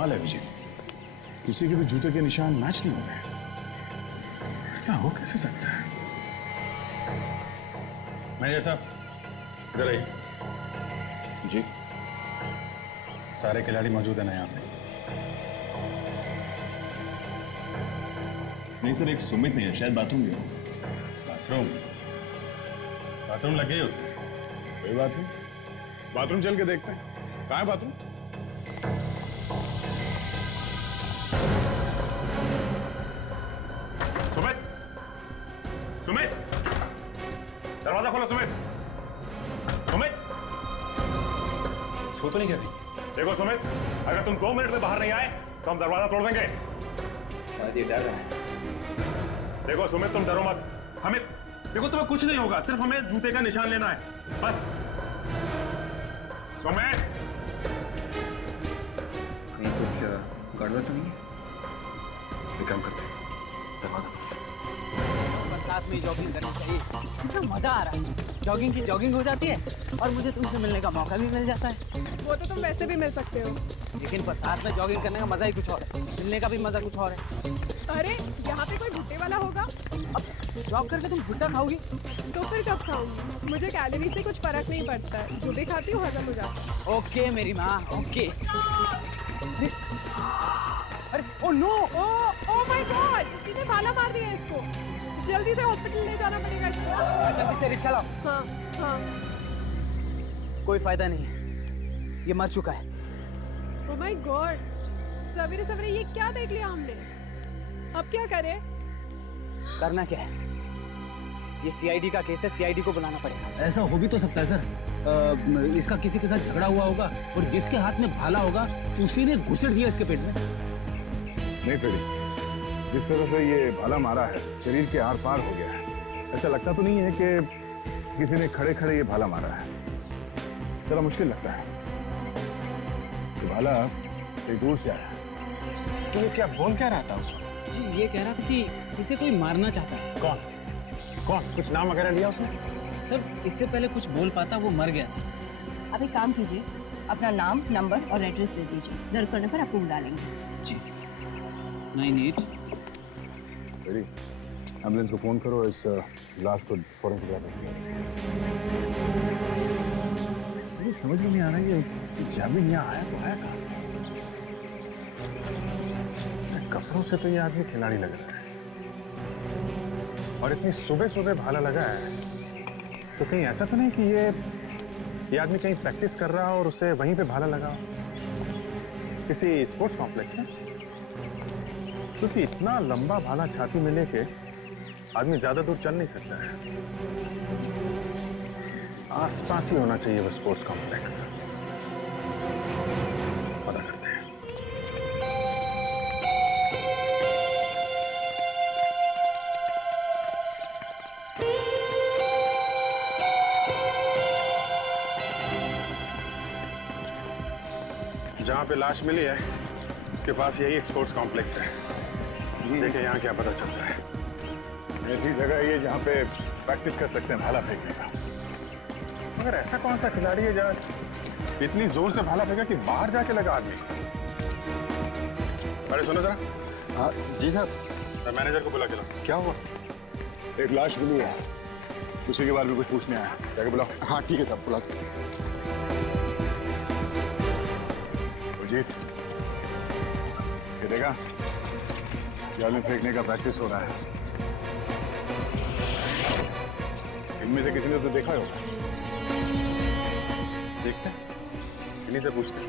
कमाल है विजय, किसी के भी जूते के निशान मैच नहीं हो रहे। ऐसा हो कैसे सकता है? मैनेजर साहब इधर आइए। जी, सारे खिलाड़ी मौजूद हैं ना यहाँ पे? नहीं सर, एक सुमित नहीं है, शायद बाथरूम गया। बाथरूम? बाथरूम लग गई उसने? कोई बात नहीं, बाथरूम चल के देखते हैं। कहाँ है बाथरूम? सुमित, सुमित, दरवाजा खोलो सुमित। सुमित, सो तो नहीं कह रही? देखो सुमित, अगर तुम 2 मिनट में बाहर नहीं आए तो हम दरवाजा तोड़ देंगे। शायद ये डर रहा है। देखो सुमित, तुम डरो मत। हमें देखो, तुम्हें कुछ नहीं होगा, सिर्फ हमें जूते का निशान लेना है बस। सुमित, कहीं कुछ गड़बड़ तो नहीं है? एक काम करते हैं, दरवाजा तोड़। साथ में जॉगिंग करनी चाहिए, कितना मजा आ रहा है। जॉगिंग की जॉगिंग हो जाती है और मुझे तुमसे मिलने का मौका भी मिल जाता है। वो तो तुम वैसे भी मिल सकते हो, लेकिन साथ में जॉगिंग करने का मजा ही कुछ और है, मिलने का भी मजा कुछ और है। अरे यहाँ पे कोई भुट्टे वाला होगा? अब जॉग करके तुम भुट्टा खाओगी? तो फिर कब खाऊंगी? मुझे कैलोरी से कुछ फर्क नहीं पड़ता है, जो भी खाती हूँ हजम हो जाता है। ओके मेरी माँ, ओके। अरे oh no, oh my god, किसी ने भाला मार दिया इसको। जल्दी से हॉस्पिटल ले जाना पड़ेगा इसको। जल्दी से रिक्शा लाओ। हाँ हाँ। कोई फायदा नहीं है, ये मर चुका है। ओ माय गॉड, सवेरे सवेरे ये क्या देख लिया हमने? अब क्या करें? करना क्या है, ये सीआईडी का केस है, सीआईडी को बुलाना पड़ेगा। ऐसा हो भी तो सकता है सर, इसका किसी के साथ झगड़ा हुआ होगा और जिसके हाथ में भाला होगा उसी ने घुसड़ दिया इसके पेट में। नहीं पेड़ी, जिस तरह से ये भाला मारा है शरीर के आर पार हो गया है। ऐसा लगता तो नहीं है कि किसी ने खड़े खड़े ये भाला मारा है। जरा मुश्किल लगता है। ये भाला एक दूर से आया। तो ये क्या बोल क्या रहा था उसको? जी ये कह रहा था कि इसे कोई मारना चाहता है। कौन कौन? कुछ नाम वगैरह लिया उसने? सर इससे पहले कुछ बोल पाता, वो मर गया। अब एक काम कीजिए, अपना नाम, नंबर और एड्रेस दे दीजिए, जरूरत पड़ने पर आपको बुला लेंगे। जी 98। पेड़ी, एम्बुलेंस को फोन करो, इस लाश को फॉरेंसिक लैब में। मुझे समझ में नहीं आ रहा है ये जैवलिन यहाँ आया तो आया कहाँ से? कपड़ों से तो ये आदमी खिलाड़ी लग रहा है और इतनी सुबह सुबह भाला लगा है, तो कहीं ऐसा तो नहीं कि ये आदमी कहीं प्रैक्टिस कर रहा और उसे वहीं पे भाला लगा किसी स्पोर्ट्स कॉम्प्लेक्स में? क्योंकि इतना लंबा भाला छाती में लेके आदमी ज्यादा दूर चल नहीं सकता है। आसपास ही होना चाहिए वो स्पोर्ट्स कॉम्प्लेक्स। पता करते हैं। जहां पे लाश मिली है उसके पास यही एक स्पोर्ट्स कॉम्प्लेक्स है। देखिए यहाँ क्या पता चलता है। ऐसी जगह है ये जहाँ पे प्रैक्टिस कर सकते हैं भाला फेंकने का। मगर ऐसा कौन सा खिलाड़ी है जहाँ इतनी जोर से भाला फेंका कि बाहर जाके लगा आदमी? अरे सुनो जरा। हाँ जी साहब। मैनेजर को बुला के लाओ। क्या हुआ? एक लाश मिली है, उसी के बारे में कुछ पूछने आया, जाके बुलाओ। हाँ ठीक है साहब, बुला। जीत, ये देखा, जाल फेंकने का प्रैक्टिस हो रहा है। इनमें से किसी ने तो देखा होगा। देखते हैं, इन्हीं से पूछते हैं।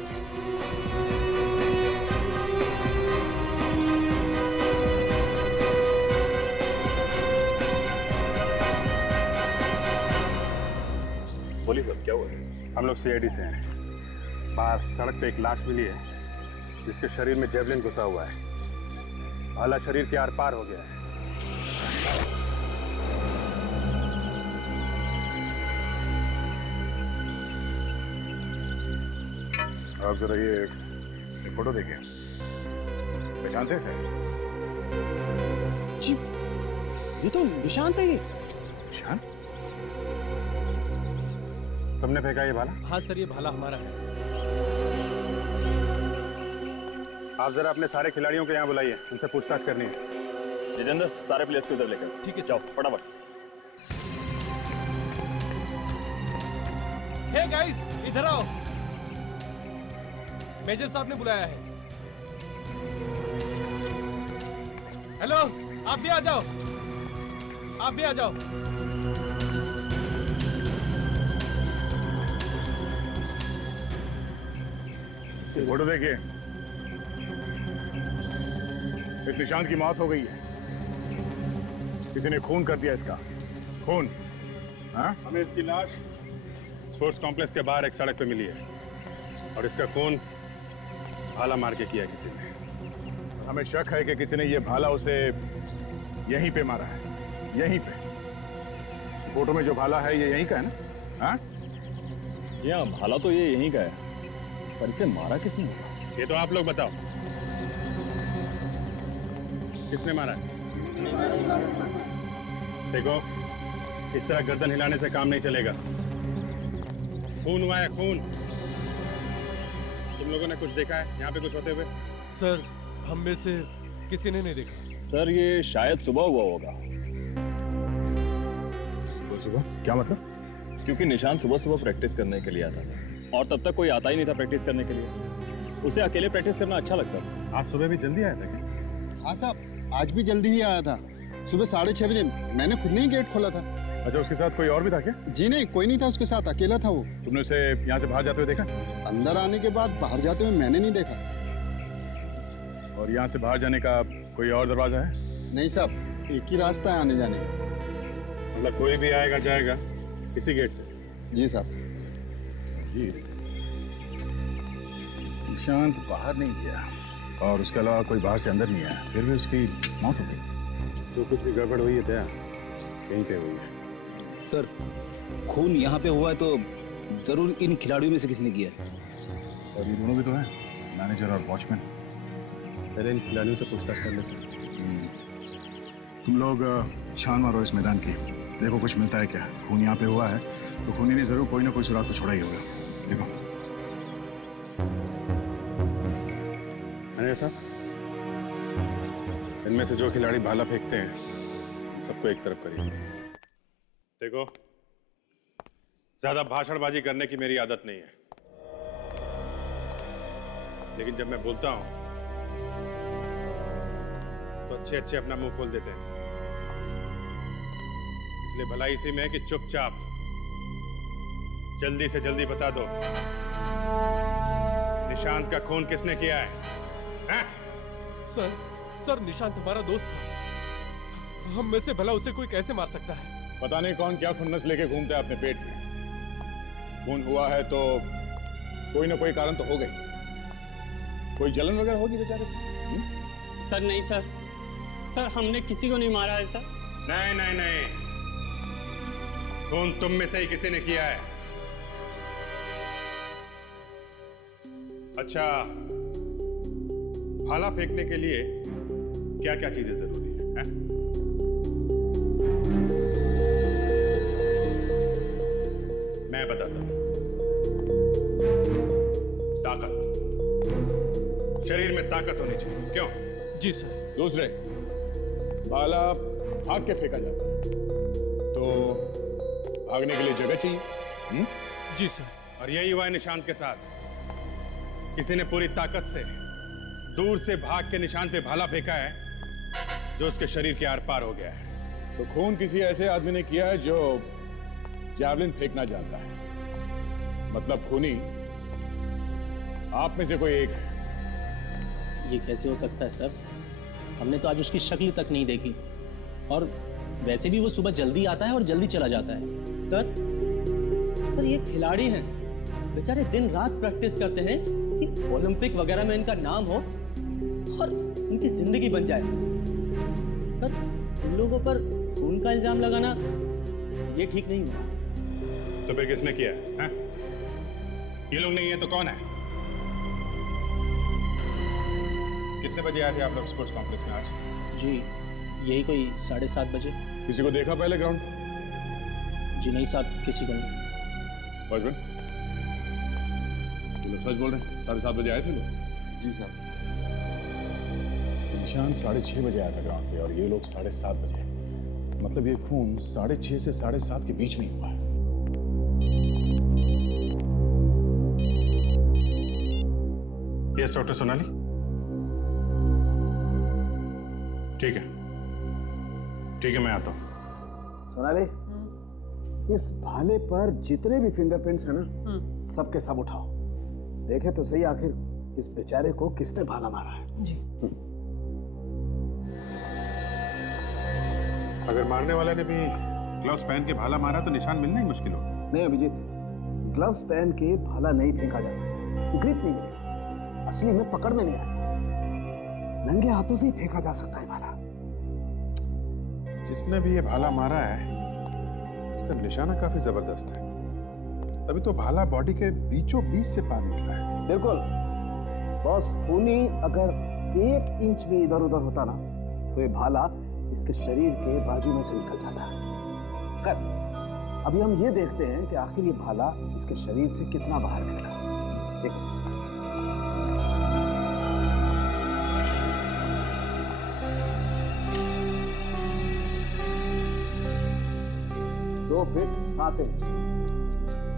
बोलिए सर, क्या हुआ? हम लोग सीआईडी से हैं। बाहर सड़क पे एक लाश मिली है जिसके शरीर में जेवलिन घुसा हुआ है। भाला शरीर के आर पार हो गया है। आप जरा ये फोटो देखिए, पहचानते हैं सर? जी ये तो निशांत है। ये निशांत? तुमने फेंका ये भाला? हाँ सर, ये भाला हमारा है। आप जरा अपने सारे खिलाड़ियों को यहाँ बुलाइए, उनसे पूछताछ करनी है। जितेंद्र, सारे प्लेयर्स को इधर लेकर। ठीक है, जाओ फटाफट। हे गाइस, इधर आओ। मेजर साहब ने बुलाया है। हेलो, आप भी आ जाओ, आप भी आ जाओ। फोटो देखिए, इस निशांत की मौत हो गई है। किसी ने खून कर दिया इसका, खून। हाँ? हमें इसकी लाश स्पोर्ट्स कॉम्प्लेक्स के बाहर एक सड़क पे मिली है और इसका खून भाला मार के किया किसी ने। हमें शक है कि किसी ने ये भाला उसे यहीं पे मारा है, यहीं पे। फोटो में जो भाला है ये यहीं का है ना? हाँ? या भाला तो ये यहीं का है, पर इसे मारा किसने होगा? ये तो आप लोग बताओ, किसने मारा है? देखो, इस तरह गर्दन हिलाने से काम नहीं चलेगा। खून हुआ है, खून। तुम लोगों ने कुछ देखा है यहाँ पे कुछ होते हुए? सर, हम में से किसी ने नहीं देखा। सर, ये शायद सुबह हुआ होगा। सुबह? क्या मतलब? क्योंकि निशान सुबह सुबह प्रैक्टिस करने के लिए आता था और तब तक कोई आता ही नहीं था प्रैक्टिस करने के लिए। उसे अकेले प्रैक्टिस करना अच्छा लगता था। आज सुबह भी जल्दी आया था क्या? हाँ साहब, आज भी जल्दी ही आया था। सुबह 6:30 बजे मैंने खुद नहीं गेट खोला था। अच्छा, उसके साथ कोई और भी था क्या? जी नहीं, कोई नहीं था उसके साथ, अकेला था वो। तुमने उसे यहाँ से बाहर जाते हुए देखा? अंदर आने के बाद बाहर जाते हुए मैंने नहीं देखा। और यहाँ से बाहर जाने का कोई और दरवाजा है? नहीं साहब, एक ही रास्ता है आने जाने का। मतलब कोई भी आएगा जाएगा इसी गेट से? जी साहब। जी। निशांत बाहर नहीं गया और उसके अलावा कोई बाहर से अंदर नहीं आया, फिर भी उसकी मौत हो गई। तो कुछ भी गड़बड़ हुई है क्या? कहीं पे हुई है। सर, खून यहाँ पे हुआ है तो जरूर इन खिलाड़ियों में से किसी ने किया है। और ये दोनों भी तो हैं, मैनेजर और वॉचमैन। पहले इन खिलाड़ियों से पूछताछ कर लेते हैं। तुम लोग छान मारो इस मैदान की, देखो कुछ मिलता है क्या। खून यहाँ पे हुआ है तो खूनी ने जरूर कोई ना कोई सुराग तो छोड़ा ही होगा। देखो। मैनेजर साहब, इनमें से जो खिलाड़ी भाला फेंकते हैं सबको एक तरफ करिए। देखो, ज्यादा भाषणबाजी करने की मेरी आदत नहीं है, लेकिन जब मैं बोलता हूं तो अच्छे अच्छे अपना मुंह खोल देते हैं। इसलिए भलाई इसी में है कि चुपचाप जल्दी से जल्दी बता दो, निशांत का खून किसने किया है? हैं? सर, निशांत हमारा दोस्त था। हम में से भला उसे कोई कैसे मार सकता है? पता नहीं कौन क्या खुन्नस लेके घूमता है अपने पेट में। खून हुआ है तो कोई ना कोई कारण तो हो गई, कोई जलन वगैरह होगी बेचारे से। सर नहीं सर, हमने किसी को नहीं मारा है सर। नहीं नहीं नहीं, खून तुम में से ही किसी ने किया है। अच्छा, भाला फेंकने के लिए क्या क्या चीजें जरूरी है? मैं बताता हूं। ताकत, शरीर में ताकत होनी चाहिए। क्यों? जी सर। दूसरे, भाला भाग के फेंका जाता है तो भागने के लिए जगह चाहिए। जी सर। और यही हुआ है निशांत के साथ। किसी ने पूरी ताकत से दूर से भाग के निशांत पे भाला फेंका है जो उसके शरीर के आर पार हो गया है। तो खून किसी ऐसे आदमी ने किया है जो जैवलिन फेंकना जानता है। मतलब खूनी आप में से कोई एक है। ये कैसे हो सकता है सर? हमने तो आज उसकी शक्ल तक नहीं देखी, और वैसे भी वो सुबह जल्दी आता है और जल्दी चला जाता है। सर ये खिलाड़ी हैं, बेचारे दिन रात प्रैक्टिस करते हैं कि ओलंपिक वगैरह में इनका नाम हो और इनकी जिंदगी बन जाए। सर, इन लोगों पर खून का इल्जाम लगाना ये ठीक नहीं हुआ। तो फिर किसने किया है? ये लोग नहीं है तो कौन है? कितने बजे आए थे आप लोग स्पोर्ट्स कॉम्प्लेक्स में आज? जी यही कोई 7:30 बजे। किसी को देखा पहले ग्राउंड? जी नहीं साहब, किसी को नहीं। ये लोग सच बोल रहे हैं? 7:30 बजे आए थे लोग? जी साहब। निशान 6:30 बजे आया था ग्राउंड पे और ये लोग 7:30 बजे। मतलब ये खून 6:30 से 7:30 के बीच में ही हुआ है। Yes doctor Sonali. ठीक है मैं आता हूं। सोनाली, इस भाले पर जितने भी फिंगरप्रिंट्स हैं ना, सबके सब उठाओ। देखे तो सही आखिर इस बेचारे को किसने भाला मारा है। जी। अगर मारने वाले ने भी ग्लव्स पहन के भाला मारा तो निशान मिलना ही मुश्किल होगा। नहीं अभिजीत, ग्लव्स पहन के भाला नहीं फेंका जा सकता, ग्रिप नहीं मिलेगी, असली में पकड़ में नहीं आएगा। नंगे हाथों से ही फेंका जा सकता है भाला। जिसने भी ये भाला मारा है उसका निशाना काफी जबरदस्त है, तभी तो भाला बॉडी के बीचों बीच से पार निकला है। बिल्कुल बॉस, खूनी अगर 1 इंच भी इधर उधर होता ना तो ये भाला इसके शरीर के बाजू में से निकल जाता है। खैर, अभी हम ये देखते हैं कि आखिर ये भाला इसके शरीर से कितना बाहर निकला। देखो, दो फीट 7 इंच।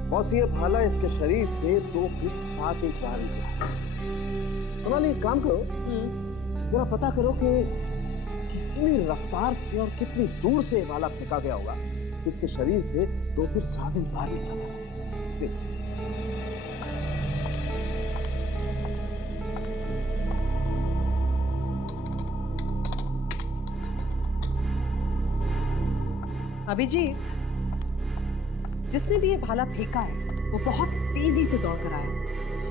बॉस, ये भाला इसके शरीर से 2 फीट 7 इंच बाहर निकला। सोनाली, एक काम करो, जरा पता करो कि कितनी रफ्तार से और कितनी दूर से ये भाला फेंका गया होगा। इसके शरीर से 2 फीट 7 इंच बाहर निकला था। देखो, अभिजीत, जिसने भी ये भाला फेंका है वो बहुत तेजी से दौड़ कर आया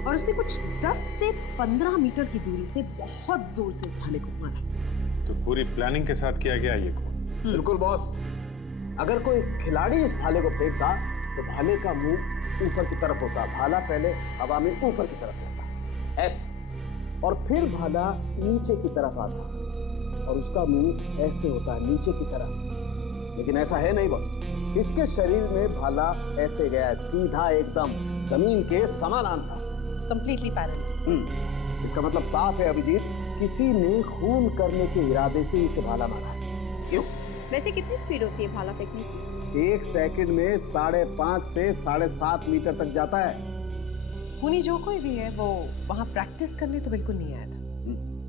और उसने कुछ 10 से 15 मीटर की दूरी से बहुत जोर से इस भाले को मारा। तो पूरी प्लानिंग के साथ किया गया ये खून। बिल्कुल बॉस, अगर कोई खिलाड़ी इस भाले को फेंकता तो भाले का मुंह ऊपर की तरफ होता, भाला पहले हवा में ऊपर की तरफ जाता ऐसे, और फिर भाला नीचे की तरफ आता और उसका मुंह ऐसे होता नीचे की तरफ। लेकिन ऐसा है नहीं बॉस, इसके शरीर में भाला ऐसे गया, सीधा एकदम जमीन के समानांतर, कंप्लीटली पैरेलल। इसका मतलब साफ है अभिजीत, किसी ने खून करने के इरादे से इसे भाला मारा है। क्यों? वैसे कितनी स्पीड होती है भाला फेंकने की? 1 सेकंड में 5.5 से 7.5 मीटर तक जाता है। खूनी जो कोई भी है वो वहां प्रैक्टिस करने तो बिल्कुल नहीं आया था।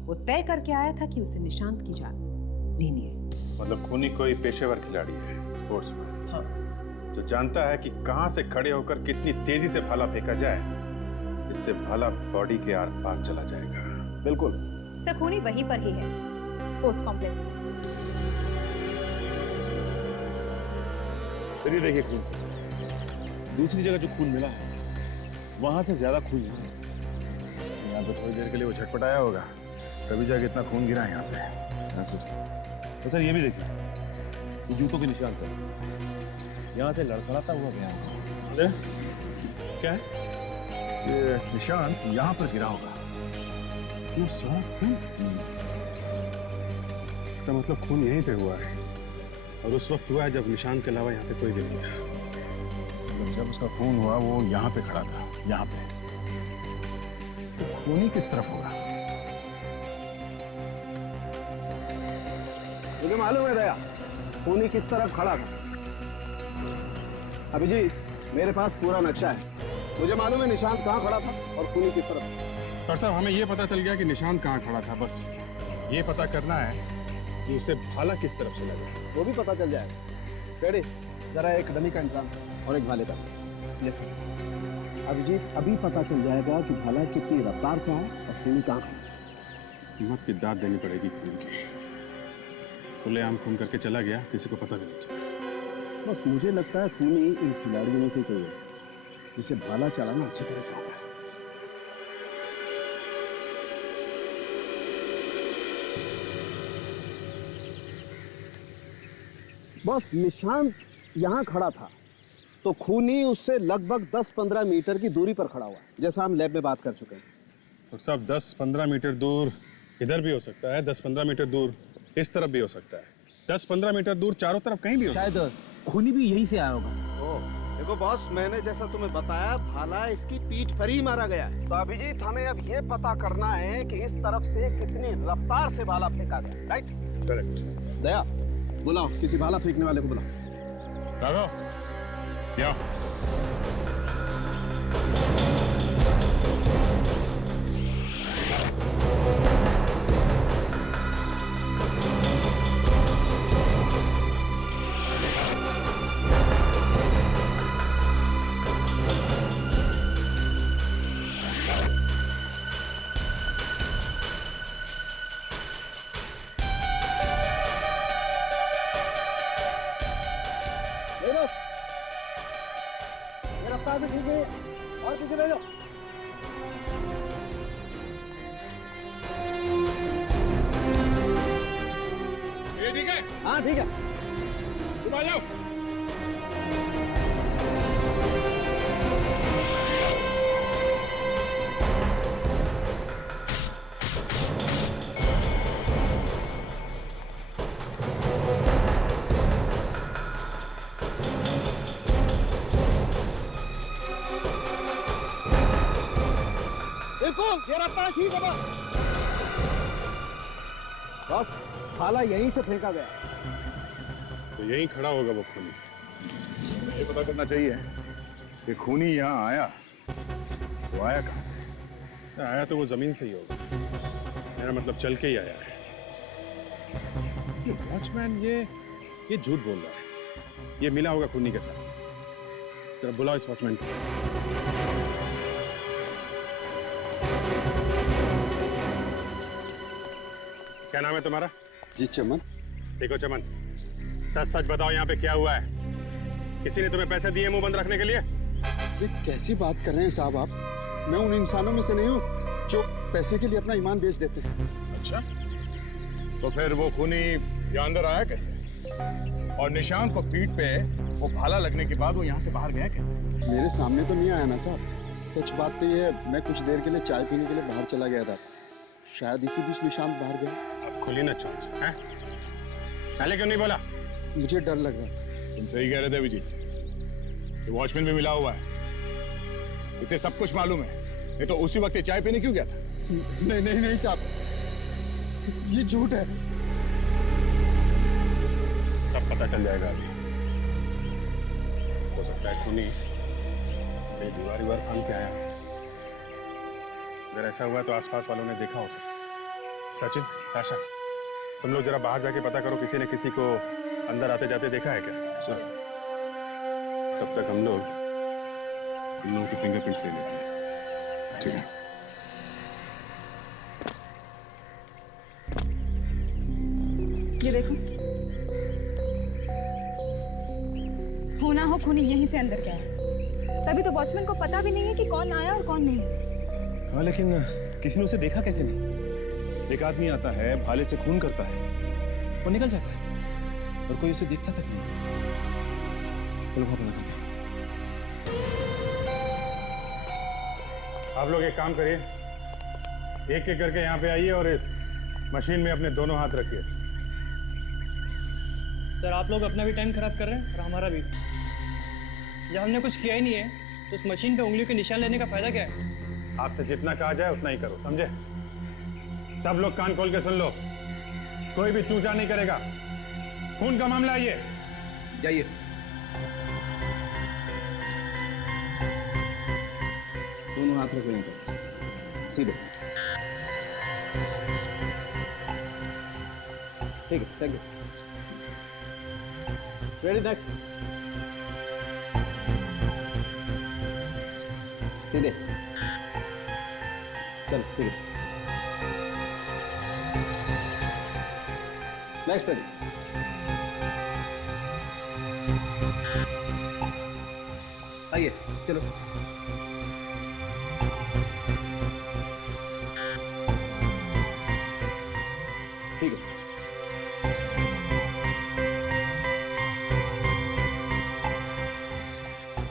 वो तय करके आया था कि उसे निशांत की जान लेनी है। मतलब खूनी कोई पेशेवर खिलाड़ी है, स्पोर्ट्समैन। हाँ। जो जानता है कि कहां से खड़े होकर कितनी तेजी से भाला फेंका जाए, इससे भाला बॉडी के आर पार चला जाएगा। बिल्कुल सर, खूनी वहीं पर ही है, स्पोर्ट्स कॉम्प्लेक्स में। चलिए देखिए खून से दूसरी जगह जो खून मिला है वहां से ज्यादा खून नहीं है। यहाँ पे थोड़ी देर के लिए वो झटपटाया होगा, तभी जाके इतना खून गिरा यहाँ पे। तो सर ये भी देखिए, ये जूतों के निशान सर, यहाँ से लड़खड़ाता हुआ गया। अरे क्या है ये निशान? यहाँ पर गिरा होगा ये सारा खून। इसका मतलब खून यहीं पे हुआ है, और उस वक्त हुआ है जब निशान के अलावा यहाँ पे कोई भी नहीं था। तो जब उसका खून हुआ वो यहाँ पे खड़ा था, यहाँ पे। तो खूनी किस तरफ होगा? मुझे मालूम है दया, खूनी किस तरफ खड़ा था। अभिजीत, मेरे पास पूरा नक्शा है, मुझे मालूम है निशांत कहाँ खड़ा था और खूनी किस तरफ। डॉक्टर साहब, हमें ये पता चल गया कि निशांत कहाँ खड़ा था, बस ये पता करना है कि उसे भाला किस तरफ से लगा। वो भी पता चल जाएगा। रेडी, जरा एक डमी का इंसान और एक भाले का। Yes sir. अभिजीत, अभी पता चल जाएगा कि भाला कितनी रफ्तार से है और खूनी कहाँ खड़ा। हिम्मत की दाद देनी पड़ेगी खून की। खुलेआम खून करके चला गया, किसी को पता भी नहीं चला। बस मुझे लगता है खूनी इन खिलाड़ियों में से कोई है जिसे भाला चलाना अच्छी तरह से आता है। बस निशांत यहाँ खड़ा था तो खूनी उससे लगभग 10-15 मीटर की दूरी पर खड़ा हुआ, जैसा हम लैब में बात कर चुके हैं। तो सब 10-15 मीटर दूर इधर भी हो सकता है, 10-15 मीटर दूर इस तरफ भी हो सकता है, 10-15 मीटर दूर चारों तरफ कहीं भी हो सकता है। शायद खूनी भी यहीं से आया होगा। देखो बॉस, मैंने जैसा तुम्हें बताया, भाला इसकी पीठ पर ही मारा गया है। तो अभिजीत, हमें अब ये पता करना है कि इस तरफ से कितनी रफ्तार से भाला फेंका गया, राइट? करेक्ट। दया, बुलाओ किसी भाला फेंकने वाले को बुलाओ। राघव, या रफ्तार में ठीक है, और पीछे ले लो। ये ठीक है? हाँ ठीक है। तुम आ जाओ। देखो, ये रफ्तार ठीक है बस, भाला यहीं से फेंका गया। तो यहीं खड़ा होगा वो खूनी। ये पता करना चाहिए कि खूनी यहाँ आया तो आया कहाँ से? आया तो वो जमीन से ही होगा। मेरा मतलब चल के ही आया है। ये वॉचमैन ये झूठ बोल रहा है। ये मिला होगा खूनी के साथ। जरा बुलाओ इस वॉचमैन को। क्या नाम है तुम्हारा? जी चमन। देखो चमन, सच सच बताओ यहाँ पे क्या हुआ है? किसी ने तुम्हें पैसे दिए मुंह बंद रखने के लिए? ये कैसी बात कर रहे हैं साहब आप? मैं उन इंसानों में से नहीं हूँ जो पैसे के लिए अपना ईमान बेच देते हैं। अच्छा, तो फिर वो खूनी यहाँ अंदर आया कैसे? और निशांत को पीठ पे वो भाला लगने के बाद वो यहाँ से बाहर गया कैसे? मेरे सामने तो नहीं आया ना साहब। सच बात तो ये है, मैं कुछ देर के लिए चाय पीने के लिए बाहर चला गया था। शायद इसी बीच निशांत बाहर गया। अब खुली ना चोंच, हैं? पहले क्यों नहीं बोला? मुझे डर लग रहा था। तुम सही कह रहे थे अभिजीत। ये वॉचमैन भी मिला हुआ है, इसे सब कुछ मालूम है। ये तो उसी वक्त ये चाय पीने क्यों गया था? नहीं नहीं नहीं साहब, ये झूठ है। सब पता चल जाएगा अभी। हो सकता है खूनी ये दीवार फांद के आया। अगर ऐसा हुआ तो आसपास वालों ने देखा हो सकता। सचिन, ताशा, तुम लोग जरा बाहर जाके पता करो, किसी ने किसी को अंदर आते जाते देखा है क्या? सर, तब तक हम लोग इन लोगों की फिंगरप्रिंट्स ले लेते हैं। ठीक है। ये देखो, होना हो खूनी यहीं से अंदर गया है। तभी तो वॉचमैन को पता भी नहीं है कि कौन आया और कौन नहीं। हाँ, लेकिन किसी ने उसे देखा कैसे नहीं? एक आदमी आता है, भाले से खून करता है और निकल जाता है, और कोई उसे देखता तक नहीं। चलो पता करते हैं। आप लोग एक काम करिए, एक एक करके यहाँ पे आइए और इस मशीन में अपने दोनों हाथ रखिए। सर, आप लोग अपना भी टाइम खराब कर रहे हैं और हमारा भी। जब हमने कुछ किया ही नहीं है तो उस मशीन पे उंगली के निशान लेने का फायदा क्या है? आपसे जितना कहा जाए उतना ही करो, समझे? सब लोग कान खोल के सुन लो, कोई भी चूचा नहीं करेगा। खून का मामला है ये। जाइए। दोनों हाथ रखो यहाँ पर, सीधे। ठीक है, थैंक यू। Ready, next. सीधे। चलो, ठीक है। Next ready. आइए, चलो। ठीक है।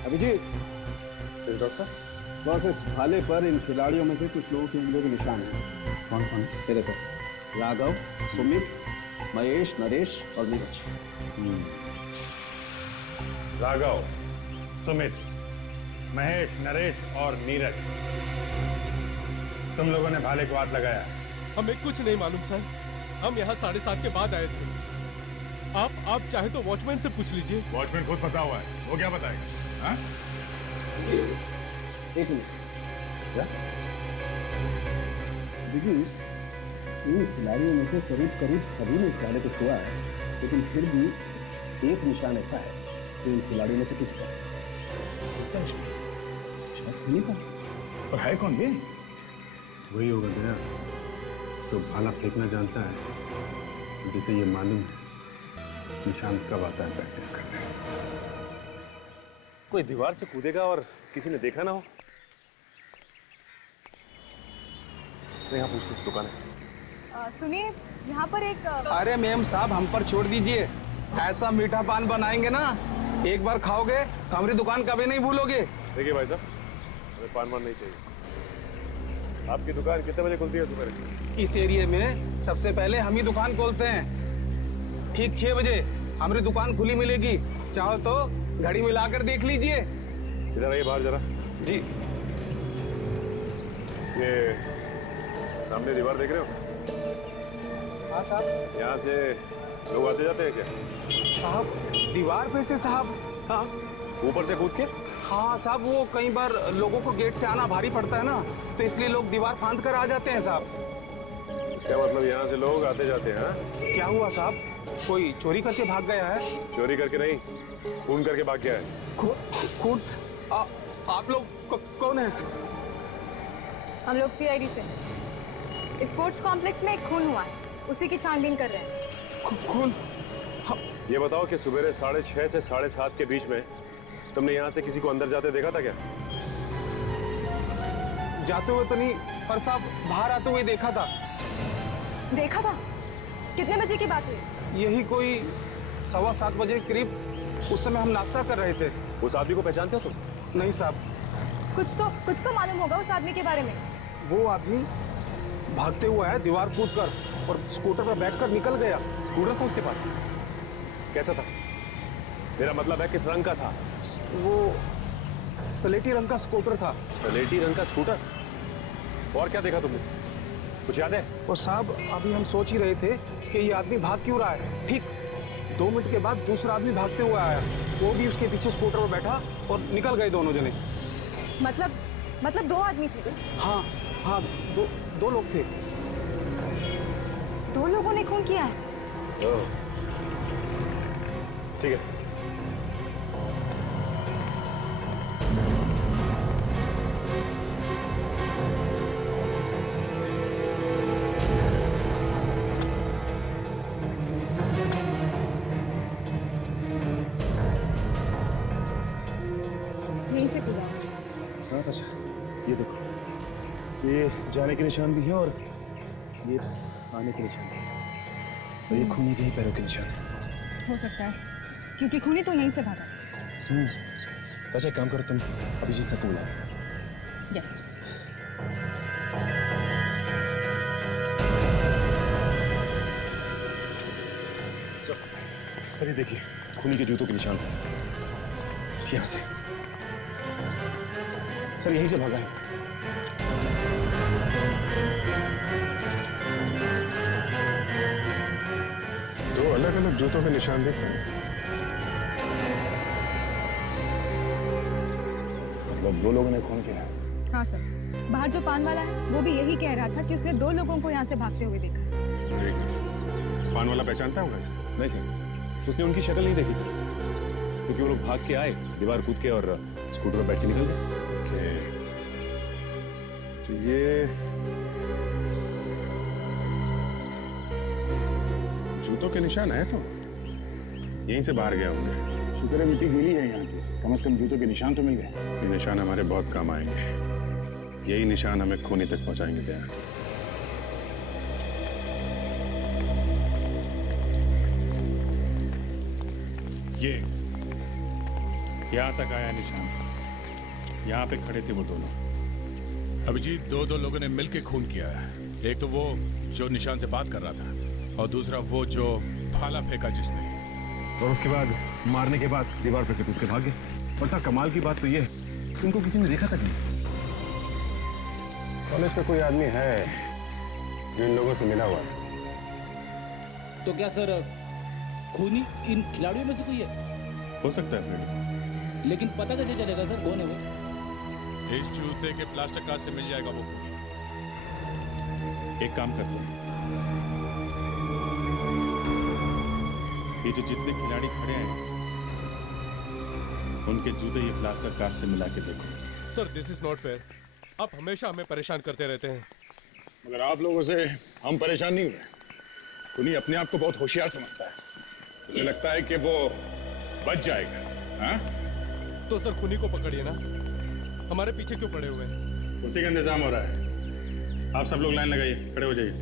अभिजीत, डॉक्टर, बस इस भाले पर इन खिलाड़ियों में से कुछ लोगों की उंगलियों के निशान हैं। कौन कौन? ये देखो, राघव, सुमित, महेश, नरेश और नीरज। राघव, सुमित, महेश, नरेश और नीरज, तुम लोगों ने भाले को हाथ लगाया। हमें कुछ नहीं मालूम सर, हम यहाँ 7:30 के बाद आए थे। आप चाहे तो वॉचमैन से पूछ लीजिए। वॉचमैन खुद फंसा हुआ है, वो क्या बताएगा? हाँ? एक मिनट। क्या? देखिए, इन खिलाड़ियों में से करीब करीब सभी ने इस भाले को छुआ है, लेकिन फिर भी एक निशान ऐसा है कि इन खिलाड़ियों में से किसी का शायद का। और है कौन ये? वही होगा गया तो भाला फेंकना जानता है, जिसे ये मालूम है निशान कब आता है प्रैक्टिस करने। कोई दीवार से कूदेगा और किसी ने देखा ना हो। मैं यहाँ पूछती हूँ, दुकान है। सुनिए, यहाँ पर एक अरे मैम साहब, हम पर छोड़ दीजिए। ऐसा मीठा पान बनाएंगे ना, एक बार खाओगे तो हमारी दुकान कभी नहीं भूलोगे। देखिए भाई साहब, हमें पान वान नहीं चाहिए। आपकी दुकान कितने बजे खुलती है सुबह? इस एरिया में सबसे पहले हम ही दुकान खोलते हैं। ठीक 6 बजे हमारी दुकान खुली मिलेगी। चाहो तो घड़ी मिलाकर देख लीजिए। इधर आइए बाहर जरा। जी। ये सामने दीवार देख रहे हो? हाँ साहब। यहाँ से लोग आते जाते हैं क्या? साहब, दीवार पे से साहब? हाँ, ऊपर से कूद के? हाँ साहब, वो कई बार लोगों को गेट से आना भारी पड़ता है ना, तो इसलिए लोग दीवार फांद कर आ जाते हैं साहब। इसका मतलब यहाँ से लोग आते जाते हैं? हाँ? क्या हुआ साहब, कोई चोरी करके भाग गया है? चोरी करके नहीं, खून करके भाग गया है। खून? आप लोग कौन है? हम लोग CID से। स्पोर्ट्स कॉम्प्लेक्स में एक खून हुआ है, उसी की छानबीन कर रहे हैं। खून? ये बताओ कि सुबह 6:30 से 7:30 के बीच में तुमने यहाँ से किसी को अंदर जाते देखा था क्या? जाते हुए तो नहीं, पर साहब बाहर आते हुए देखा था। देखा था? कितने बजे की बात है? यही कोई 7:15 बजे के करीब। उस समय हम नाश्ता कर रहे थे। उस आदमी को पहचानते हो तुम? नहीं साहब। कुछ तो मालूम होगा उस आदमी के बारे में। वो आदमी भागते हुआ है दीवार कूदकर, और स्कूटर पर बैठकर निकल गया। स्कूटर था उसके पास? कैसा था? मेरा मतलब है किस रंग का था? वो स्लेटी रंग का स्कूटर था। स्लेटी रंग का स्कूटर? और क्या देखा तुमने? कुछ याद है? और साहब, अभी हम सोच ही रहे थे कि ये आदमी भाग क्यों रहा है। ठीक 2 मिनट के बाद दूसरा आदमी भागते हुए आया, वो भी उसके पीछे स्कूटर पर बैठा और निकल गए दोनों जने। मतलब 2 आदमी थे? हाँ, दो लोग थे। 2 लोगों ने खून किया है? ठीक है। यहीं से कूदा। हाँ, अच्छा, ये देखो, ये जाने के निशान भी है और ये आने के निशान भी है, और ये खूनी के ही पैरों के निशान है। हो सकता है, क्योंकि खूनी तो यहीं से भागा। अच्छा, एक काम करो, तुम अभिजीत सर को बुलाओ। यस। सर, ये देखिए, खूनी के जूतों के निशान से, यहाँ से। सर, यहीं से भागा है। दो अलग अलग जूतों के निशान दिख रहे हैं। मतलब 2 लोगों ने खून किया है? हाँ सर, बाहर जो पान वाला है वो भी यही कह रहा था कि उसने 2 लोगों को यहाँ से भागते हुए देखा। पान वाला पहचानता होगा इसे? नहीं सर, उसने उनकी शक्ल नहीं देखी सर, क्योंकि वो लोग भाग के आए, दीवार कूद के और स्कूटर पर बैठ के निकल गए। तो ये जूतों के निशान है, तो यहीं से बाहर गए होंगे। शुक्र है मिट्टी गीली है यहाँ की, कम से कम जूतों के निशान तो मिल गए। ये निशान हमारे बहुत काम आएंगे। यही निशान हमें खूनी तक पहुंचाएंगे। दया, ये यहाँ तक आया निशान, यहाँ पे खड़े थे वो दोनों। अभिजीत, 2 लोगों ने मिलकर खून किया है। एक तो वो जो निशान से बात कर रहा था, और दूसरा वो जो भाला फेंका जिसने। और उसके बाद मारने के बाद दीवार पे से कूद के भाग गए। और सर कमाल की बात तो ये है कि उनको किसी ने देखा तक नहीं। कॉलेज का कोई आदमी है जो इन लोगों से मिला हुआ था। तो क्या सर खूनी इन खिलाड़ियों में से कोई है? हो सकता है फ्रेडी, लेकिन पता कैसे चलेगा सर कौन है वो? इस जूते के प्लास्टिक कार्ड से मिल जाएगा वो। एक काम करते हैं, ये जो जितने खिलाड़ी खड़े हैं उनके जूते ये प्लास्टर कार्ड से मिला के देखो। Sir this is not fair. आप हमेशा हमें परेशान करते रहते हैं। मगर आप लोगों से हम परेशान नहीं हुए। खूनी अपने आप को बहुत होशियार समझता है, उसे लगता है कि वो बच जाएगा। हाँ? तो सर खूनी को पकड़िए ना, हमारे पीछे क्यों पड़े हुए हैं? उसी का इंतजाम हो रहा है। आप सब लोग लाइन लगाइए, खड़े हो जाइए।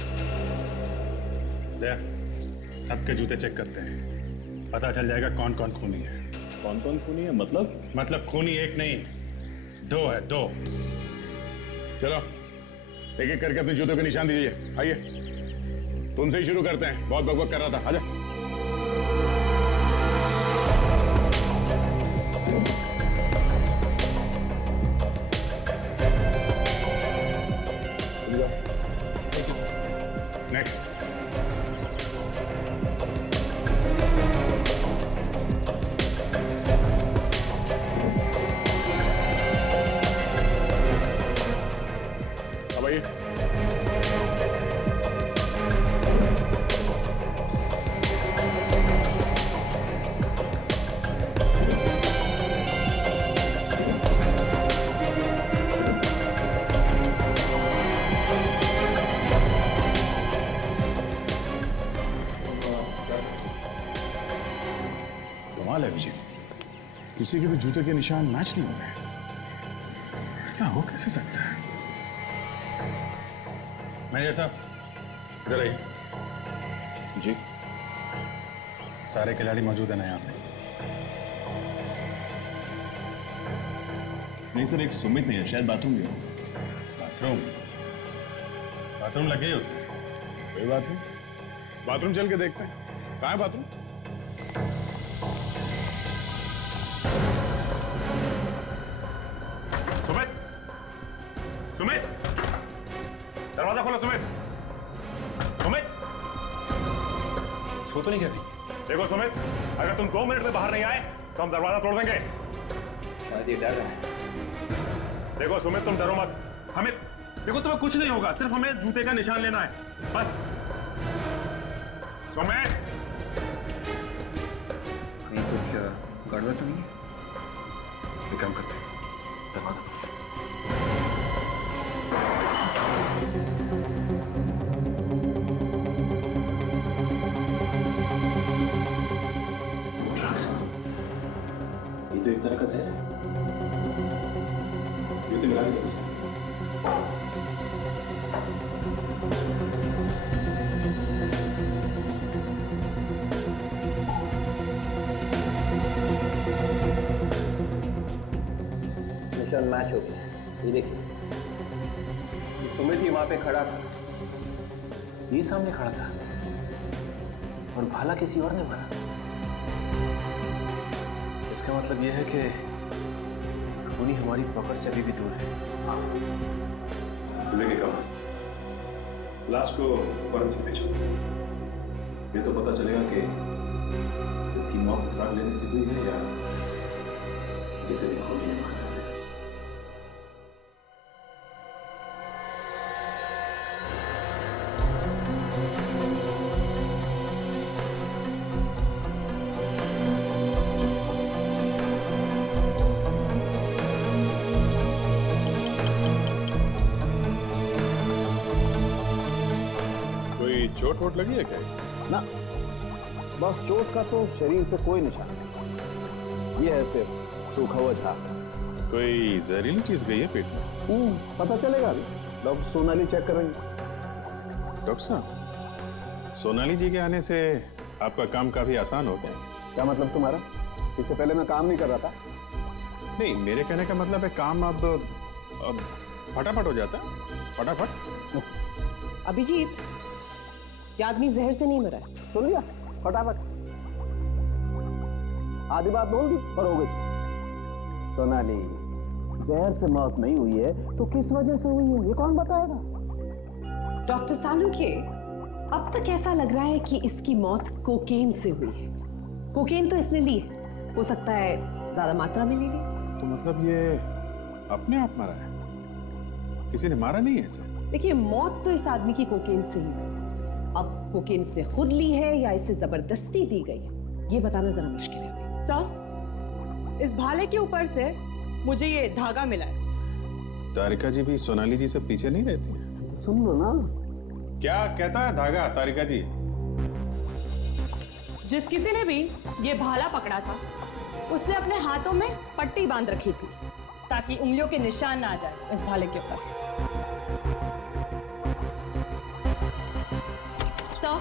सबके जूते चेक करते हैं, पता चल जाएगा कौन कौन खूनी है। कौन कौन खूनी है मतलब खूनी एक नहीं, दो है, दो। चलो एक एक करके अपने जूतों के निशान दीजिए। आइए तुमसे ही शुरू करते हैं, बहुत बकबक कर रहा था। आजा। नेक्स्ट। अब आइए। कमाल है विजय, किसी के भी जूते के निशान मैच नहीं हो रहे। ऐसा हो कैसे सकता है? मैनेजर साहब इधर आइए। जी। सारे खिलाड़ी मौजूद हैं ना यहाँ पे? नहीं सर, एक सुमित नहीं है, शायद बाथरूम गया। बाथरूम लग गई उसने? कोई बात नहीं, बाथरूम चल के देखते हैं। कहाँ है बाथरूम? सुमित, सुमित, दरवाजा खोलो। सुमित, सुमित, सो तो नहीं कह रही? देखो सुमित, अगर तुम 2 मिनट में बाहर नहीं आए तो हम दरवाजा तोड़ देंगे। डर रहा है। देखो सुमित, तुम डरो मत। हमें देखो, तुम्हें कुछ नहीं होगा, सिर्फ हमें जूते का निशान लेना है, बस। सुमित, कहीं कुछ गड़बड़ तो नहीं है? एक काम करते हैं, दरवाजा तोड़। ये तो एक तरह का जहर है। जूते मिला के देखो। निशान मैच हो गया। ये देखिए, सुमित ही वहां पे खड़ा था, ये सामने खड़ा था और भाला किसी और ने मारा। इसका मतलब यह है कि खूनी हमारी पकड़ से अभी भी दूर है। लेके कब लाश को फॉरेंसिक भेजो। ये तो पता चलेगा कि इसकी मौत ड्रग लेने से हुई है या इसे भी खूनी ने मारा है। चोट वोट लगी है क्या इसे? ना, बस चोट का तो शरीर पे कोई निशान नहीं, ये है सिर्फ सूखा हुआ झाग। कोई जहरीली चीज गई है पेट में? पता चलेगा अभी, डॉक्टर सोनाली चेक करेंगे। डॉक्टर साहब, सोनाली जी के आने से आपका काम काफी आसान हो गया। क्या मतलब तुम्हारा? इससे पहले मैं काम नहीं कर रहा था? नहीं, मेरे कहने का मतलब है काम अब फटाफट हो जाता है, फटाफट। अभिजीत, ये आदमी जहर से नहीं मरा है। सुन लिया? फटाफट। आधी बात बोल दी और हो गई। सोनाली, जहर से मौत नहीं हुई है तो किस वजह से हुई है ये कौन बताएगा? डॉक्टर सालुंखे, अब तक ऐसा लग रहा है कि इसकी मौत कोकेन से हुई है। कोकेन तो इसने ली है, हो सकता है ज्यादा मात्रा में ले ली। तो मतलब ये अपने आप मरा है, किसी ने मारा नहीं है इसे? देखिए, मौत तो इस आदमी की कोकेन से ही हुई। अब कोकेन इसने खुद ली है या इसे जबरदस्ती दी गई है, ये बताना जरा मुश्किल है। सर, इस भाले के ऊपर से मुझे ये धागा मिला है। तारिका जी भी सोनाली जी से पीछे नहीं रहती है? सुन लो ना। क्या कहता है धागा तारिका जी? जिस किसी ने भी ये भाला पकड़ा था, उसने अपने हाथों में पट्टी बांध रखी थी ताकि उंगलियों के निशान ना आ जाए इस भाले के ऊपर। सर,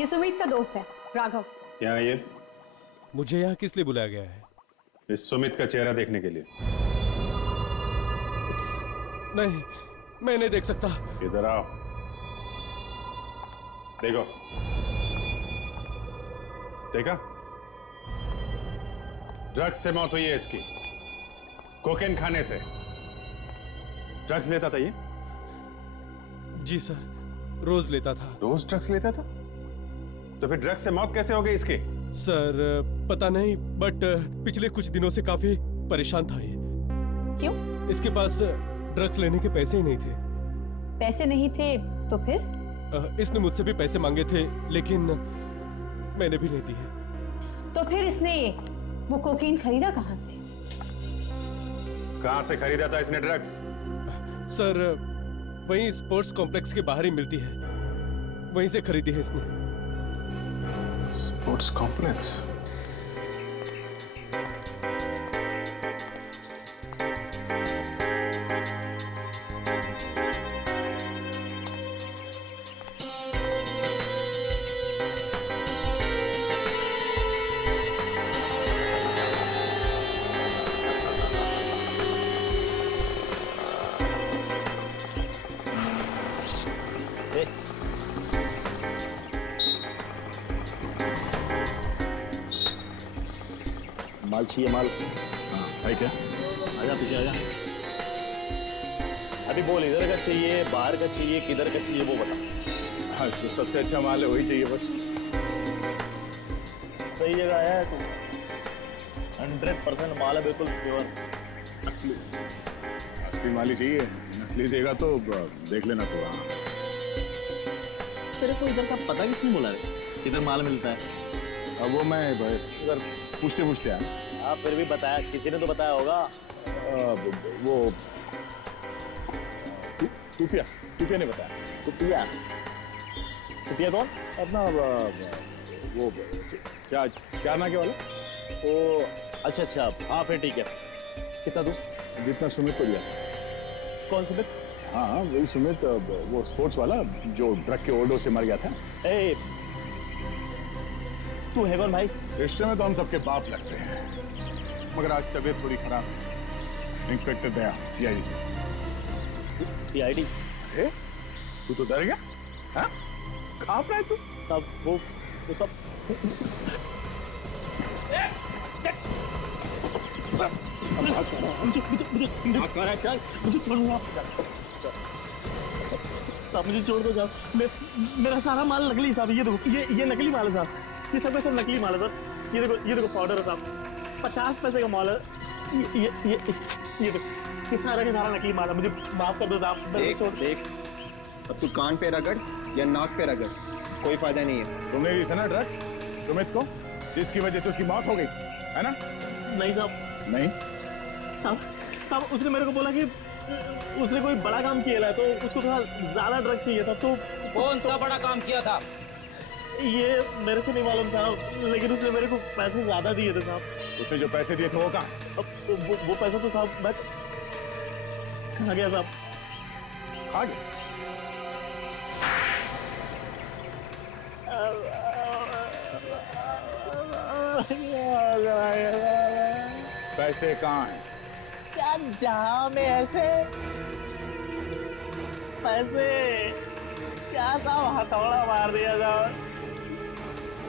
ये सुमित का दोस्त है, राघव। क्या है ये? मुझे यहाँ किस लिए बुलाया गया है? इस सुमित का चेहरा देखने के लिए। नहीं, मैं नहीं देख सकता। इधर आओ, देखो। देखा? ड्रग्स से मौत हुई है इसकी, कोकेन खाने से। ड्रग्स लेता था ये? जी सर, रोज लेता था। रोज ड्रग्स लेता था? तो फिर ड्रग्स से मौत कैसे हो गई इसकी? सर पता नहीं, बट पिछले कुछ दिनों से काफी परेशान था ये। क्यों? इसके पास ड्रग्स लेने के पैसे ही नहीं थे। पैसे नहीं थे तो फिर? इसने मुझसे भी पैसे मांगे थे, लेकिन मैंने भी नहीं दिए। तो फिर इसने वो कोकीन खरीदा कहाँ से? कहाँ से खरीदा था इसने ड्रग्स? सर, वहीं स्पोर्ट्स कॉम्प्लेक्स के बाहर ही मिलती है, वहीं से खरीदी है इसने। Sports complex? माल चाहिए, माल। हाँ, है क्या? आजा पीछे आजा। अभी बोल, इधर का चाहिए, बाहर का चाहिए, किधर का चाहिए वो बता। हाँ, तो सबसे अच्छा माल है वही चाहिए बस। सही जगह है तू। 100% माल है, बिल्कुल प्योर असली। असली माल ही चाहिए, नकली देगा तो देख लेना तो। हाँ, तेरे को इधर का पता किसने बोला रे, किधर माल मिलता है? अब वो मैं इधर पूछते पूछते आया। हाँ, फिर भी बताया, किसी ने तो बताया होगा। वो टूपिया ने बताया। टुपिया? टुपिया कौन? अपना वो चार नाके वाला। ओ अच्छा, हाँ फिर ठीक है। कितना दूँ? जितना सुमित को दिया। कौन सुमित? हाँ, वही सुमित, वो स्पोर्ट्स वाला जो ड्रग के ओवरडोज से मर गया था। ए, तू है कौन भाई? रिश्ते में तो हम सबके बाप लगते हैं, मगर आज तबीयत थोड़ी खराब है। इंस्पेक्टर दया, सीआईडी से। सीआईडी? तू तो डर गया? हाँ? कहाँ पे है तू? सब वो सब साहब मुझे छोड़ दो साहब, मेरा सारा माल नकली साहब। ये देखो, ये नकली माल है साहब, ये सब नकली माल है सर। ये देखो पाउडर है साहब, 50 पैसे का माल है। ये देखो, ये सारा का सारा नकली माल है। मुझे माफ कर दो साहब। देख, अब तू कान पे रगड़ या नाक पे रगड़, कोई फायदा नहीं है। तुमने दी था ना ड्रग्स सुमित को, जिसकी वजह से उसकी मौत हो गई, है ना? नहीं साहब, नहीं साहब उसने मेरे को बोला कि उसने कोई बड़ा काम किया है, तो उसको थोड़ा ज्यादा ड्रग चाहिए था। तो कौन सा बड़ा काम किया था? ये मेरे को नहीं मालूम साहब, लेकिन उसने मेरे को पैसे ज्यादा दिए थे साहब। उसने जो पैसे दिए थे वो कहाँ? वो पैसा तो साहब मैं खा गया साहब। खा गया? पैसे कहाँ हैं? क्या जहां में ऐसे पैसे, क्या साहब हथौड़ा मार दिया साहब,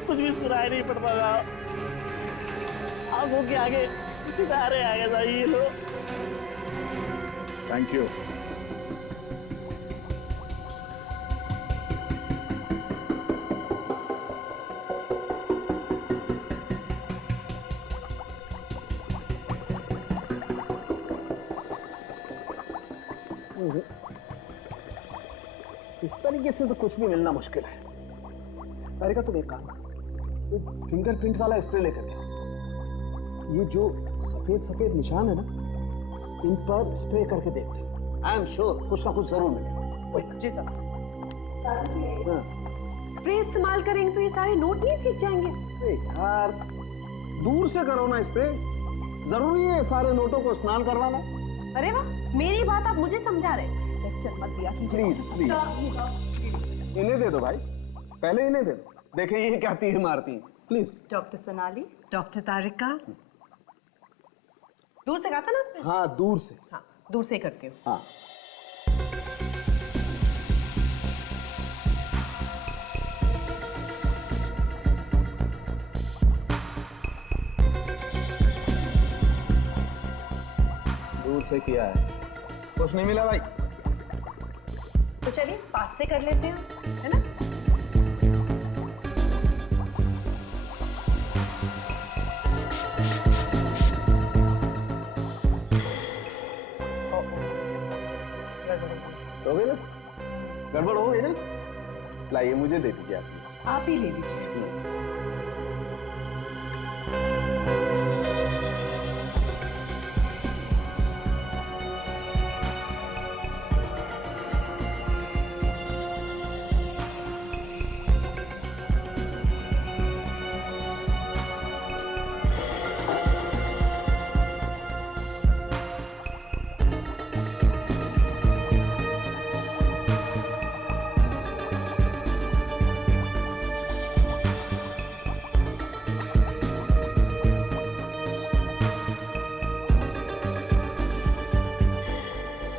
कुछ भी सुनाई नहीं पड़ता साहब। आंखों के आगे सितारे आ गए साहब, ये लो। Thank you. इस तरीके से तो कुछ भी मिलना मुश्किल है। तारिका तुम एक काम करो, वो फिंगरप्रिंट वाला स्प्रे लेकर के आओ। ये जो सफेद सफेद निशान है ना, इन पर स्प्रे करके देखते हैं। आई एम श्योर कुछ ना कुछ जरूर मिलेगा। जी सर। हाँ। स्प्रे इस्तेमाल करेंगे तो ये सारे नोट नहीं फेंक जाएंगे? अरे यार, दूर से करो ना स्प्रे। जरूरी है सारे नोटों को स्नान करवाना? अरे वाह, मेरी बात आप मुझे समझा रहे। लेक्चर मत दिया कीजिए। प्लीज इन्हें दे दो भाई, पहले इन्हें दे दो। देखें ये क्या तीर मारती हैं। प्लीज। डॉक्टर सोनाली। डॉक्टर तारिका। दूर से कहा था ना आपने? हाँ दूर से। हाँ दूर से करती हूँ। हाँ दूर से किया है, कुछ नहीं मिला भाई। तो चलिए पास से कर लेते हैं, है ना? हो गई ना? गड़बड़ हो गई ना? लाइए मुझे दे दीजिए आप। आप ही ले लीजिए।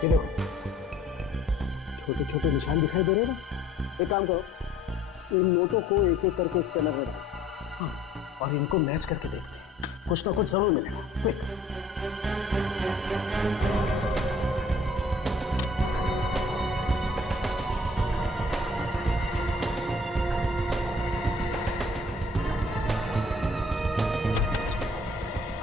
ये देखो छोटे छोटे निशान दिखाई दे रहे हैं ना? एक काम करो, इन नोटों को एक एक करके स्कैनर में डालो। हाँ, और इनको मैच करके देखते हैं, कुछ ना कुछ जरूर मिलेगा। क्विक।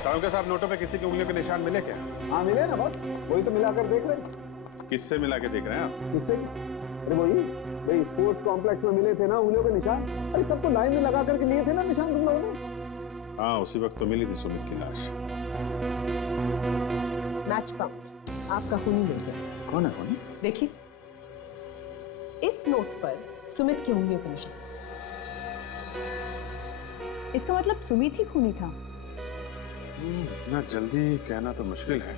साहब के साहब नोटों पे किसी की उंगलियों के निशान मिले क्या? हाँ मिले ना बस, वही तो मिलाकर देख रहे हैं। किससे मिला के देख रहे हैं आप? किससे? अरे वही भाई, स्पोर्ट्स कॉम्प्लेक्स में मिले थे ना उंगलियों के निशान। अरे सबको लाइन में लगा करके लिए थे ना निशान तुम लोगों ने। हाँ उसी वक्त तो मिली थी सुमित की लाश। मैच फाउंड, आपका खूनी मिल गया। कौन है खूनी? देखिए इस नोट पर सुमित की उंगलियों के निशान। इसका मतलब सुमित ही खूनी था। ना जल्दी कहना तो मुश्किल है,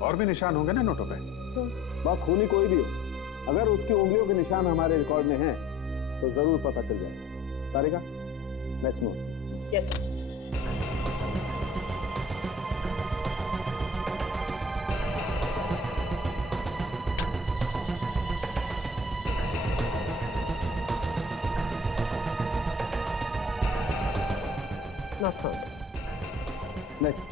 और भी निशान होंगे ना नोटों पे। तो बस खूनी कोई भी हो, अगर उसकी उंगलियों के निशान हमारे रिकॉर्ड में हैं तो जरूर पता चल जाएगा। Tarika next note. Yes sir. Not found. Next.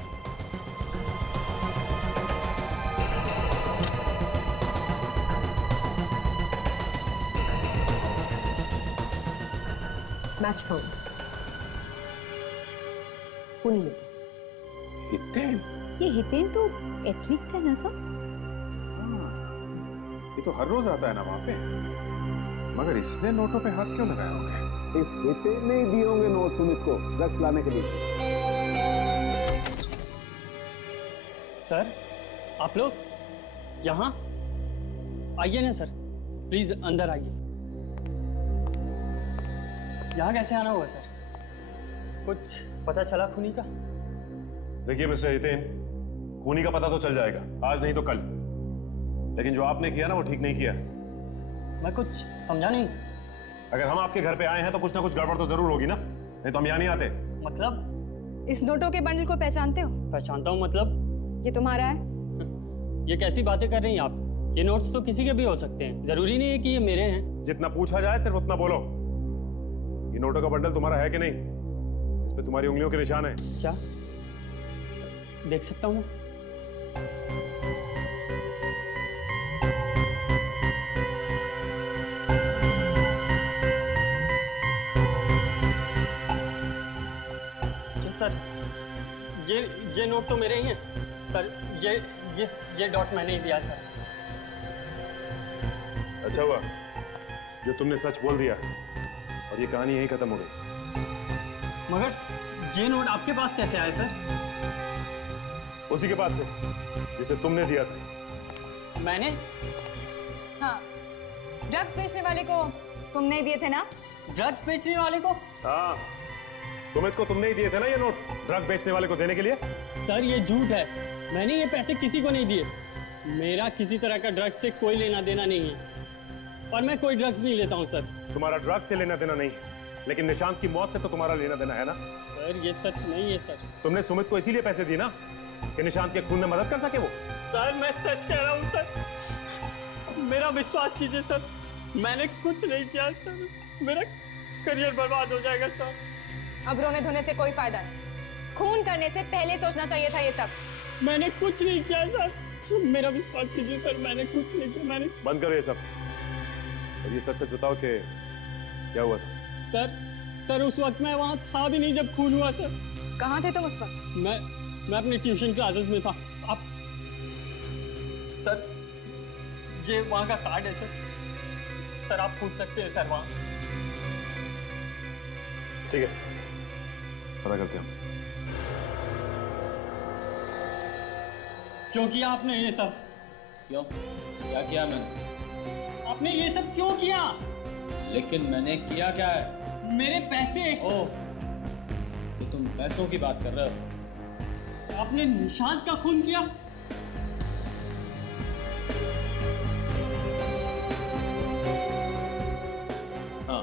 Match found. खूनी मिल। हितेन? ये हितेन तो एथलीट था ना सर? ये तो हर रोज आता है ना वहां पे, मगर इसने नोटों पे हाथ क्यों लगाया होगा? इस हितेन ने ही दिए होंगे नोट सुमित को ड्रग्स लाने के लिए। सर आप लोग यहाँ आइए ना सर, प्लीज अंदर आइए। यहाँ कैसे आना हुआ सर? कुछ पता चला खूनी का? देखिए मिस्टर हितेन, खूनी का पता तो चल जाएगा, आज नहीं तो कल। लेकिन जो आपने किया ना वो ठीक नहीं किया। मैं कुछ समझा नहीं। अगर हम आपके घर पे आए हैं तो कुछ ना कुछ गड़बड़ तो जरूर होगी ना, नहीं तो हम यहाँ नहीं आते। मतलब? इस नोटों के बंडल को पहचानते हो? पहचानता हूँ मतलब? ये तुम्हारा है? ये कैसी बातें कर रही हैं आप? ये नोट्स तो किसी के भी हो सकते हैं, जरूरी नहीं है कि ये मेरे हैं। जितना पूछा जाए सिर्फ उतना बोलो। ये नोटों का बंडल तुम्हारा है कि नहीं? इस पे तुम्हारी उंगलियों के निशान है। क्या? देख सकता हूँ? जी सर, ये नोट तो मेरे ही हैं सर। ये डॉट मैंने ही दिया सर। अच्छा हुआ जो तुमने सच बोल दिया और ये कहानी यहीं खत्म हो गई। मगर ये नोट आपके पास कैसे आया सर? उसी के पास से जिसे तुमने दिया था। मैंने? हाँ, ड्रग्स बेचने वाले को तुमने दिए थे ना? ड्रग्स बेचने वाले को? हाँ, सुमित को तुमने ही दिए थे ना ये नोट ड्रग बेचने वाले को देने के लिए। सर ये झूठ है, मैंने ये पैसे किसी को नहीं दिए। मेरा किसी तरह का ड्रग्स से कोई लेना देना नहीं है और मैं कोई ड्रग्स नहीं लेता हूँ सर। तुम्हारा ड्रग्स से लेना देना नहीं, लेकिन निशांत की मौत से तो तुम्हारा लेना देना है ना। सर ये सच नहीं है सर। तुमने सुमित को इसीलिए पैसे दिए ना कि निशांत के खून में मदद कर सके वो। सर मैं सच कह रहा हूँ सर, मेरा विश्वास कीजिए सर, मैंने कुछ नहीं किया सर। मेरा करियर बर्बाद हो जाएगा सर। अब रोने धोने से कोई फायदा नहीं, खून करने से पहले सोचना चाहिए था ये सब। मैंने कुछ नहीं किया सर, मेरा विश्वास कीजिए सर, मैंने कुछ नहीं किया। मैंने बंद करो ये सब और ये सच सच बताओ कि क्या हुआ था। सर उस वक्त मैं वहाँ था भी नहीं जब खून हुआ सर। कहाँ थे तुम उस वक्त? मैं अपने ट्यूशन क्लासेस में था। आप सर ये वहाँ का कार्ड है सर आप पूछ सकते हैं सर वहाँ। ठीक है, पता करते हैं। क्यों किया आपने ये सब? क्यों? क्या किया मैंने? आपने ये सब क्यों किया? लेकिन मैंने किया क्या है? मेरे पैसे। ओह, तो तुम पैसों की बात कर रहे हो? आपने निशांत का खून किया? हाँ,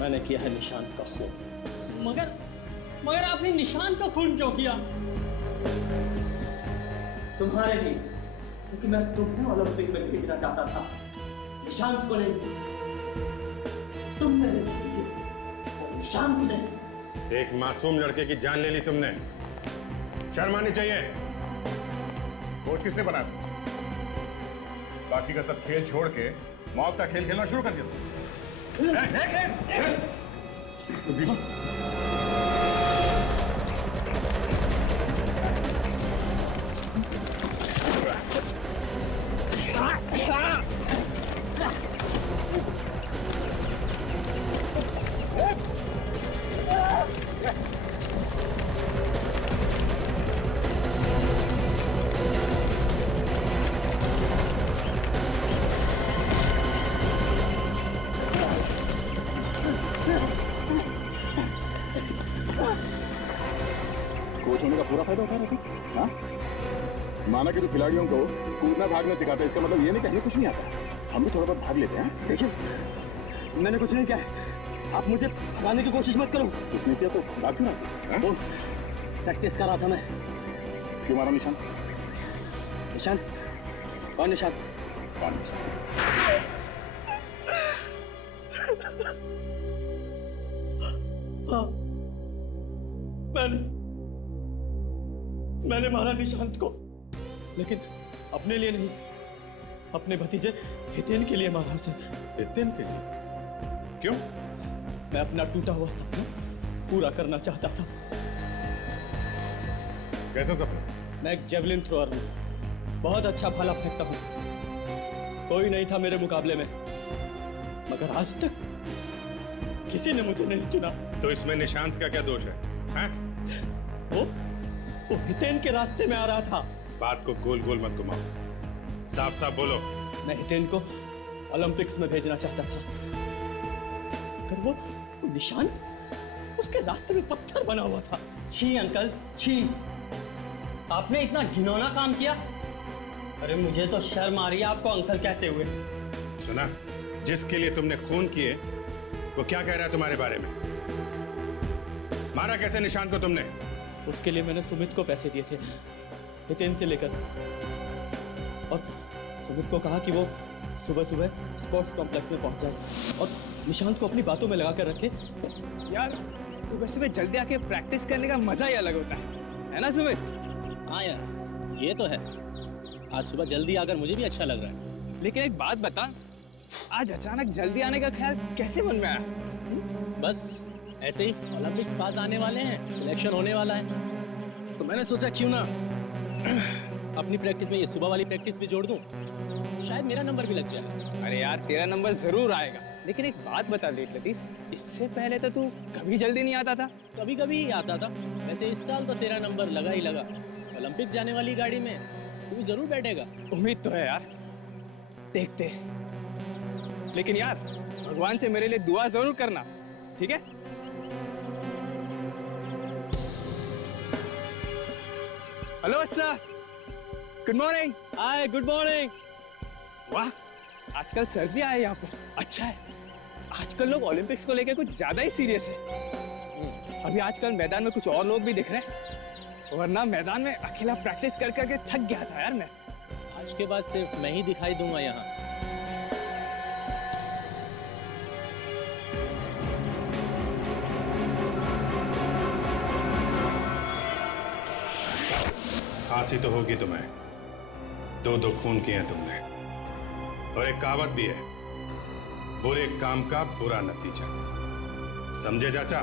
मैंने किया है निशांत का खून। मगर आपने निशांत का खून क्यों किया? तुम्हारे लिए, क्योंकि मैं तुम्हें ओलंपिक में भेजना चाहता था, निशांत को नहीं। तुमने और निशांत ने। एक मासूम लड़के की जान ले ली तुमने, शर्म आनी चाहिए। कोच किसने बनाया? बाकी का सब खेल छोड़ के मौत का खेल खेलना शुरू कर दिया। कोच होने का पूरा फायदा उठा रहे थे। हाँ, माना कि तो खिलाड़ियों को कूदना भागना सिखाते हैं, इसका मतलब ये नहीं कि हमें कुछ नहीं आता। हम भी थोड़ा बहुत भाग लेते हैं। देखिए मैंने कुछ नहीं किया है, आप मुझे हराने की कोशिश मत करो। कुछ नहीं किया तो भाग क्यों रहा? तो प्रैक्टिस कर रहा था मैं। क्यों मारा निशान? निशान? कौन निशान? कौन निशान? हाँ, मैंने मारा निशांत को, लेकिन अपने लिए नहीं, अपने भतीजे हितेन के लिए मारा उसे। हितेन के लिए? क्यों? मैं अपना टूटा हुआ सपना पूरा करना चाहता था। कैसा सपना? मैं एक जेवलिन थ्रोअर हूँ, बहुत अच्छा भाला फेंकता हूँ। कोई नहीं था मेरे मुकाबले में, मगर आज तक किसी ने मुझे नहीं चुना। तो इसमें निशांत का क्या दोष है? हैं? वो हितेन के रास्ते में आ रहा था। बात को गोल गोल मत घुमाओ, साफ साफ बोलो। मैं हितेन को ओलंपिक्स में भेजना चाहता था, मगर वो निशांत उसके रास्ते में पत्थर बना हुआ था। छी अंकल छी, आपने इतना घिनौना काम किया। अरे मुझे तो शर्म आ रही है आपको अंकल कहते हुए। सुना, जिसके लिए तुमने खून किए वो क्या कह रहा है तुम्हारे बारे में? मारा कैसे निशांत को तुमने? उसके लिए मैंने सुमित को पैसे दिए थे, हितेन से लेकर, और सुमित को कहा कि वो सुबह सुबह स्पोर्ट्स कॉम्प्लेक्स में पहुंच जाए और निशांत को अपनी बातों में लगा कर रखे। यार सुबह सुबह जल्दी आके प्रैक्टिस करने का मजा ही अलग होता है, है ना सुमित? हाँ यार, ये तो है। आज सुबह जल्दी आकर मुझे भी अच्छा लग रहा है। लेकिन एक बात बता, आज अचानक जल्दी आने का ख्याल कैसे मन में आया? बस ऐसे ही, ओलंपिक्स पास आने वाले हैं, सिलेक्शन होने वाला है, तो मैंने सोचा क्यों ना अपनी प्रैक्टिस में ये सुबह वाली प्रैक्टिस भी जोड़ दूं, शायद मेरा नंबर भी लग जाए। अरे यार, तेरा नंबर जरूर आएगा। लेकिन एक बात बता दे लतीफ, इससे पहले तो तू कभी जल्दी नहीं आता था। कभी कभी ही आता था। वैसे इस साल तो तेरा नंबर लगा ही लगा। ओलंपिक्स जाने वाली गाड़ी में तू जरूर बैठेगा। उम्मीद तो है यार, देखते। लेकिन यार, भगवान से मेरे लिए दुआ जरूर करना, ठीक है? Hello sir, good morning. Hi, good morning. वाह, आजकल सर भी आए यहाँ पर। अच्छा है, आजकल लोग ओलंपिक्स को लेकर कुछ ज्यादा ही सीरियस है। अभी आजकल मैदान में कुछ और लोग भी दिख रहे हैं, वरना मैदान में अकेला प्रैक्टिस कर करके थक गया था यार मैं। आज के बाद सिर्फ मैं ही दिखाई दूंगा यहाँ। खांसी तो होगी तुम्हें, दो खून किए हैं तुमने, और एक कहावत भी है, बुरे काम का बुरा नतीजा। समझे चाचा?